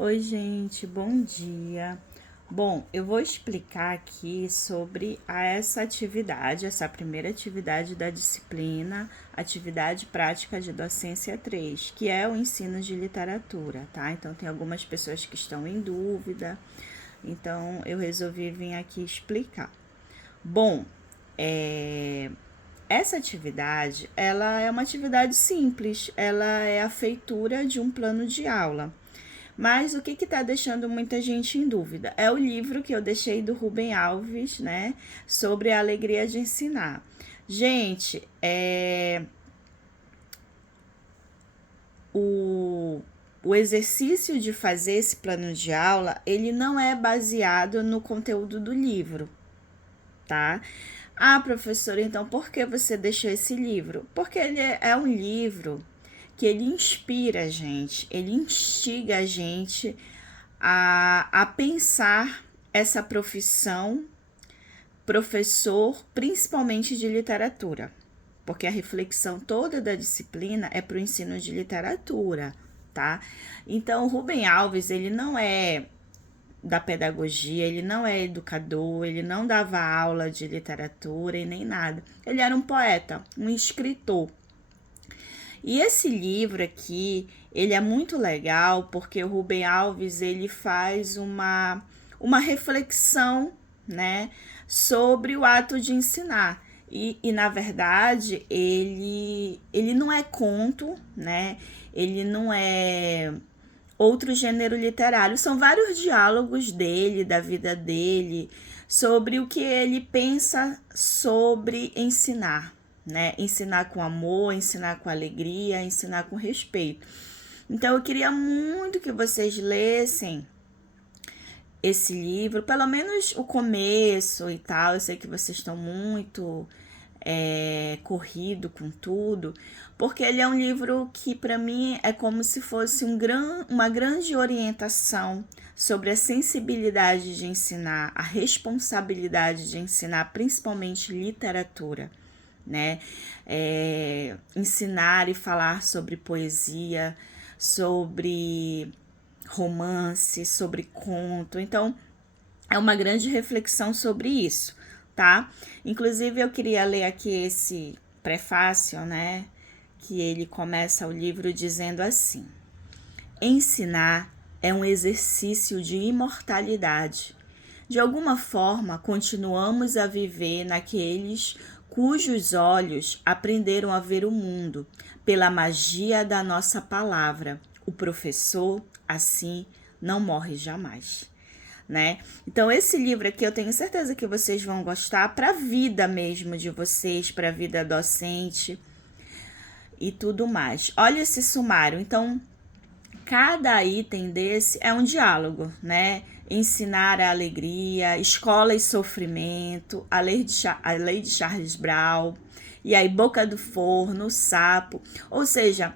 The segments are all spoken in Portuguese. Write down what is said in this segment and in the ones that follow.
Oi, gente, bom dia. Bom, eu vou explicar aqui sobre essa atividade, essa primeira atividade da disciplina, atividade prática de docência 3, que é o ensino de literatura, tá? Então, tem algumas pessoas que estão em dúvida, então eu resolvi vir aqui explicar. Bom, essa atividade, ela é uma atividade simples, ela é a feitura de um plano de aula. Mas o que está deixando muita gente em dúvida? É o livro que eu deixei do Rubem Alves, né? Sobre a alegria de ensinar. Gente, o exercício de fazer esse plano de aula, ele não é baseado no conteúdo do livro, tá? Ah, professora, então por que você deixou esse livro? Porque ele é um livro que ele inspira a gente, ele instiga a gente a pensar essa profissão professor, principalmente de literatura, porque a reflexão toda da disciplina é para o ensino de literatura, tá? Então, Rubem Alves, ele não é da pedagogia, ele não é educador, ele não dava aula de literatura e nem nada. Ele era um poeta, um escritor. E esse livro aqui, ele é muito legal porque o Rubem Alves, ele faz uma reflexão, né, sobre o ato de ensinar. E na verdade, ele não é conto, né, ele não é outro gênero literário. São vários diálogos dele, da vida dele, sobre o que ele pensa sobre ensinar, né? Ensinar com amor, ensinar com alegria, ensinar com respeito. Então eu queria muito que vocês lessem esse livro, pelo menos o começo e tal. Eu sei que vocês estão muito corrido com tudo, porque ele é um livro que para mim é como se fosse uma grande orientação sobre a sensibilidade de ensinar, a responsabilidade de ensinar, principalmente literatura, né? Ensinar e falar sobre poesia, sobre romance, sobre conto. Então, é uma grande reflexão sobre isso, tá? Inclusive, eu queria ler aqui esse prefácio, né? Que ele começa o livro dizendo assim: ensinar é um exercício de imortalidade. De alguma forma, continuamos a viver naqueles cujos olhos aprenderam a ver o mundo pela magia da nossa palavra. O professor, assim, não morre jamais. Né? Então esse livro aqui eu tenho certeza que vocês vão gostar para a vida mesmo de vocês, para a vida docente e tudo mais. Olha esse sumário. Então, cada item desse é um diálogo, né? Ensinar a alegria, escola e sofrimento, a lei de Charles Brown, e aí Boca do Forno, o Sapo. Ou seja,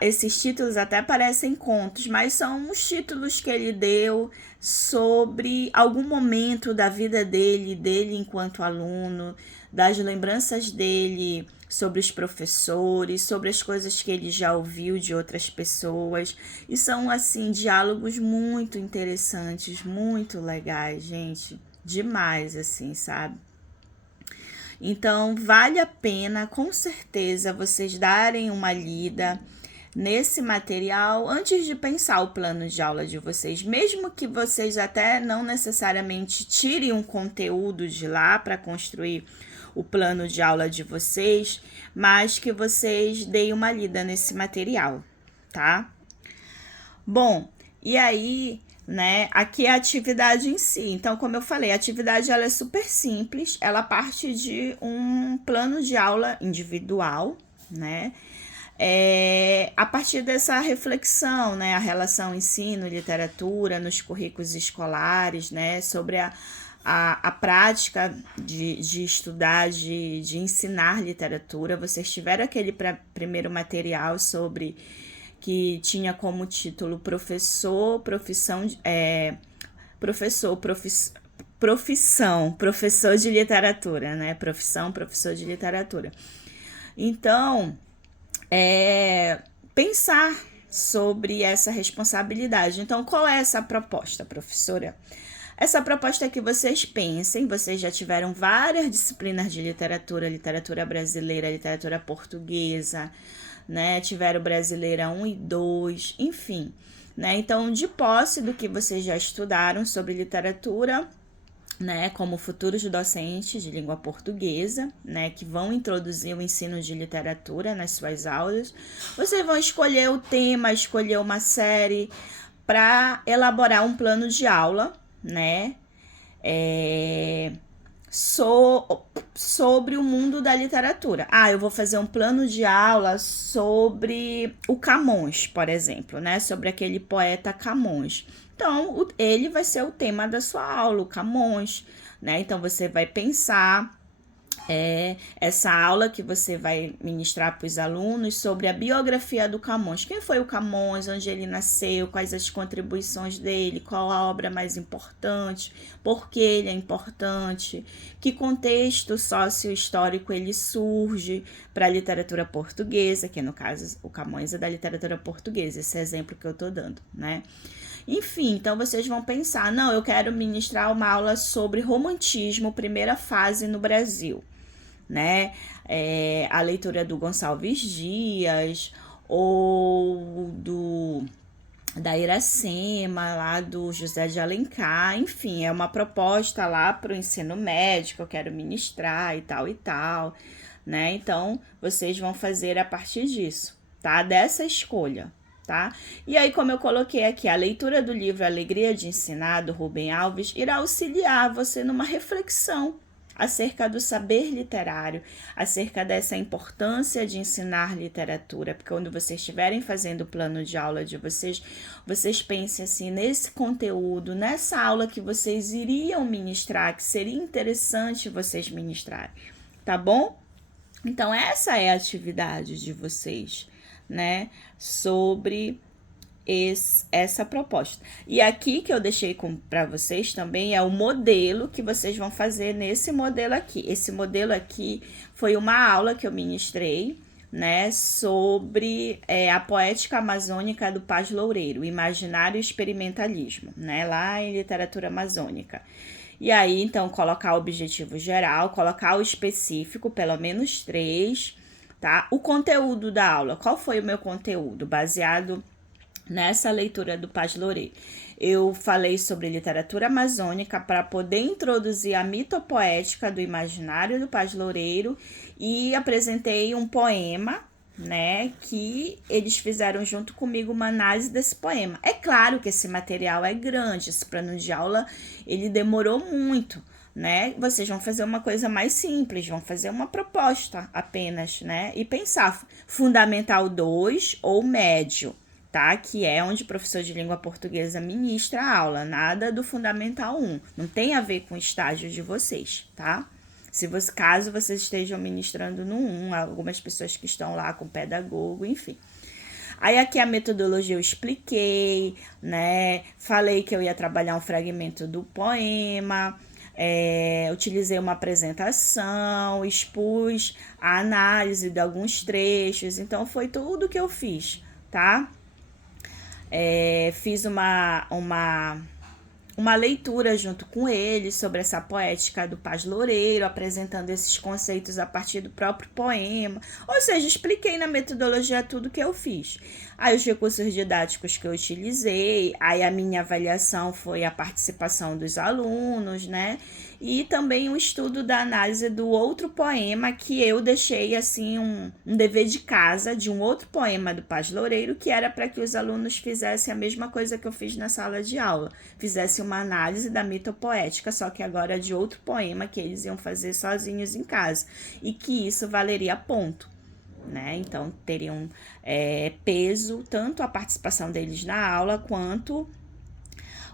esses títulos até parecem contos, mas são os títulos que ele deu sobre algum momento da vida dele enquanto aluno, das lembranças dele sobre os professores, sobre as coisas que ele já ouviu de outras pessoas. E são, assim, diálogos muito interessantes, muito legais, gente. Demais, assim, sabe? Então, vale a pena, com certeza, vocês darem uma lida nesse material antes de pensar o plano de aula de vocês, mesmo que vocês até não necessariamente tirem um conteúdo de lá para construir o plano de aula de vocês, mas que vocês deem uma lida nesse material, tá? Bom, e aí, né, aqui é a atividade em si. Então, como eu falei, a atividade ela é super simples, ela parte de um plano de aula individual, né? A partir dessa reflexão, né, a relação ensino e literatura nos currículos escolares, né, sobre a prática de estudar, de ensinar literatura. Vocês tiveram aquele primeiro material sobre que tinha como título professor, profissão, professor de literatura, né? Profissão, professor de literatura. Então, pensar, sobre essa responsabilidade. Então, qual é essa proposta, professora? Essa proposta é que vocês pensem, vocês já tiveram várias disciplinas de literatura, literatura brasileira, literatura portuguesa, né? Tiveram brasileira 1 e 2, enfim, né? Então, de posse do que vocês já estudaram sobre literatura, né, como futuros docentes de língua portuguesa, né, que vão introduzir o ensino de literatura nas suas aulas, vocês vão escolher o tema, escolher uma série para elaborar um plano de aula, né, sobre o mundo da literatura. Eu vou fazer um plano de aula sobre o Camões, por exemplo, né, sobre aquele poeta Camões. Então, ele vai ser o tema da sua aula, o Camões, né? Então, você vai pensar essa aula que você vai ministrar para os alunos sobre a biografia do Camões. Quem foi o Camões, onde ele nasceu, quais as contribuições dele, qual a obra mais importante, por que ele é importante, que contexto sócio-histórico ele surge para a literatura portuguesa, que no caso o Camões é da literatura portuguesa, esse exemplo que eu estou dando, né? Enfim, então vocês vão pensar, não, eu quero ministrar uma aula sobre romantismo, primeira fase no Brasil, né? A leitura do Gonçalves Dias ou da Iracema, lá do José de Alencar, enfim, é uma proposta lá para o ensino médio que eu quero ministrar e tal, né? Então, vocês vão fazer a partir disso, tá? Dessa escolha. Tá? E aí, como eu coloquei aqui, a leitura do livro Alegria de Ensinar, do Rubem Alves, irá auxiliar você numa reflexão acerca do saber literário, acerca dessa importância de ensinar literatura, porque quando vocês estiverem fazendo o plano de aula de vocês, vocês pensem assim, nesse conteúdo, nessa aula que vocês iriam ministrar, que seria interessante vocês ministrarem, tá bom? Então, essa é a atividade de vocês, né, sobre essa proposta. E aqui que eu deixei para vocês também é o modelo que vocês vão fazer nesse modelo aqui. Esse modelo aqui foi uma aula que eu ministrei, né, sobre a poética amazônica do Paz Loureiro, imaginário e experimentalismo, né, lá em literatura amazônica. E aí, então, colocar o objetivo geral, colocar o específico, pelo menos 3, tá? O conteúdo da aula, qual foi o meu conteúdo? Baseado nessa leitura do Paz Loureiro. Eu falei sobre literatura amazônica para poder introduzir a mitopoética do imaginário do Paz Loureiro e apresentei um poema, né, que eles fizeram junto comigo uma análise desse poema. É claro que esse material é grande, esse plano de aula, ele demorou muito, né? Vocês vão fazer uma coisa mais simples, vão fazer uma proposta apenas, né? E pensar, Fundamental 2 ou médio, tá? Que é onde o professor de língua portuguesa ministra a aula, nada do Fundamental 1, não tem a ver com o estágio de vocês, tá? Caso vocês estejam ministrando no 1, algumas pessoas que estão lá com pedagogo, enfim. Aí aqui a metodologia eu expliquei, né? Falei que eu ia trabalhar um fragmento do poema, utilizei uma apresentação, expus a análise de alguns trechos, então foi tudo que eu fiz, tá? Fiz uma leitura junto com ele sobre essa poética do Paz Loureiro, apresentando esses conceitos a partir do próprio poema. Ou seja, expliquei na metodologia tudo que eu fiz. Aí os recursos didáticos que eu utilizei, aí a minha avaliação foi a participação dos alunos, né? E também o estudo da análise do outro poema que eu deixei assim um dever de casa de um outro poema do Paz Loureiro, que era para que os alunos fizessem a mesma coisa que eu fiz na sala de aula, fizessem uma análise da mitopoética, só que agora de outro poema que eles iam fazer sozinhos em casa, e que isso valeria ponto, né? Então teriam peso tanto a participação deles na aula quanto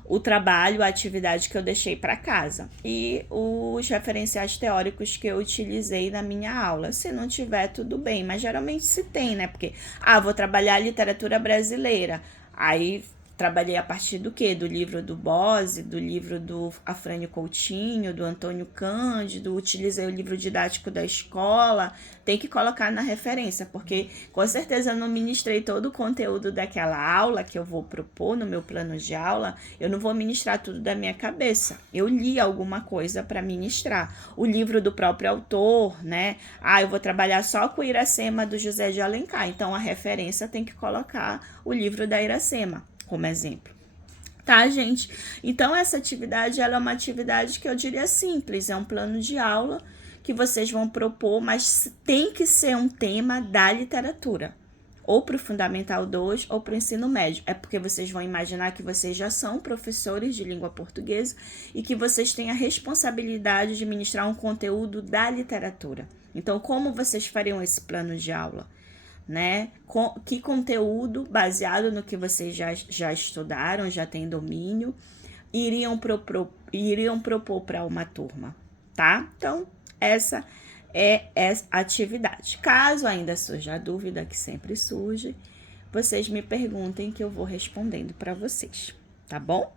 o trabalho, a atividade que eu deixei para casa e os referenciais teóricos que eu utilizei na minha aula. Se não tiver, tudo bem, mas geralmente se tem, né? Porque, vou trabalhar literatura brasileira, aí trabalhei a partir do quê? Do livro do Bose, do livro do Afrânio Coutinho, do Antônio Cândido, utilizei o livro didático da escola, tem que colocar na referência, porque com certeza eu não ministrei todo o conteúdo daquela aula que eu vou propor no meu plano de aula, eu não vou ministrar tudo da minha cabeça, eu li alguma coisa para ministrar. O livro do próprio autor, né? Eu vou trabalhar só com Iracema do José de Alencar, então a referência tem que colocar o livro da Iracema como exemplo. Tá, gente? Então, essa atividade, ela é uma atividade que eu diria simples, é um plano de aula que vocês vão propor, mas tem que ser um tema da literatura, ou para o Fundamental 2 ou para o ensino médio. É porque vocês vão imaginar que vocês já são professores de língua portuguesa e que vocês têm a responsabilidade de ministrar um conteúdo da literatura. Então, como vocês fariam esse plano de aula? Né? Que conteúdo, baseado no que vocês já estudaram, já têm domínio, iriam propor para uma turma, tá? Então, essa é a atividade. Caso ainda surja a dúvida, que sempre surge, vocês me perguntem que eu vou respondendo para vocês, tá bom?